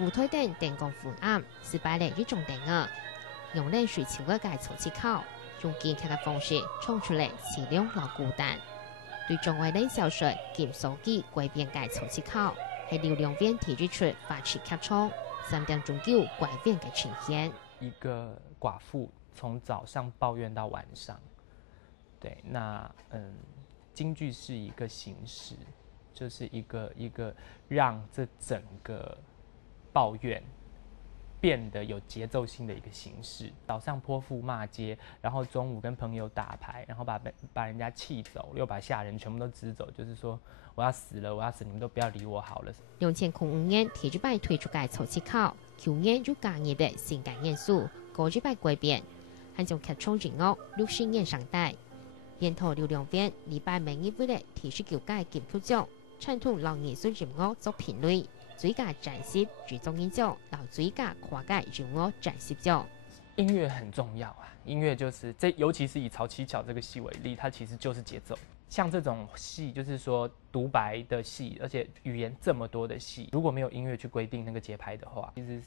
舞台等电光昏暗，失败了一种电影，用冷水潮嘅草气口，用健康嘅方式唱出嚟凄凉和孤单。对中外冷小说兼手机改编嘅草气口，系流量片提取出发起剧场3.9改编嘅呈现。一个寡妇从早上抱怨到晚上，对，那京剧是一个形式，就是一个让这整个抱怨变得有节奏性的一个形式。早上泼妇骂街，然后中午跟朋友打牌，然后把人家气走，又把下人全部都支走，就是说我要死了，我要死，你们都不要理我好了。2005年提出摆推出嘅草气口，去年就加入的性感元素，高举摆改编，还将剧场人物60年上台。沿途流量片礼拜每日为了提出9届金曲奖，传统老艺术人物作品类。最佳展示剧中音奖，然后最佳跨界人物展示奖。音乐很重要啊，音乐就是尤其是以曹七巧这个戏为例，它其实就是节奏。像这种戏，就是说独白的戏，而且语言这么多的戏，如果没有音乐去规定那个节拍的话，其实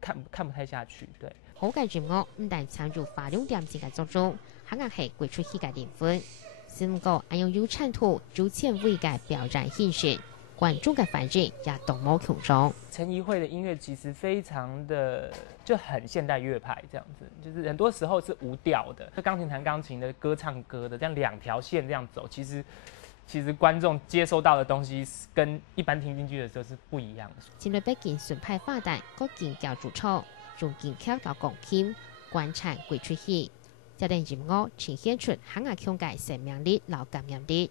看不太下去。对，好嘅人物唔但参與花兩點鐘嘅作中，還硬係掘出佢嘅靈魂。先個按用有產圖、有前衛嘅表演形式。觀眾嘅反應也動無窮中。陳怡慧的音樂其實非常的就很現代樂派，這樣子，就是很多時候是無調的，就鋼琴彈鋼琴的，歌唱歌的，這樣兩條線這樣走，其實觀眾接收到的東西跟一般聽進去的時候是不一樣的。前來北京順派花旦各建教主唱，用劍橋到鋼琴，觀察掘出去，這段音樂呈現出很硬強嘅生命力和感染力。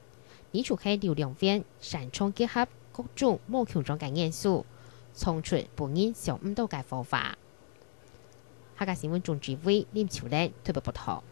呢出係流量片，擅長結合各種無窮種嘅元素，創出本人想唔到嘅火花。下個新聞中指揮林秋蓮特別報道。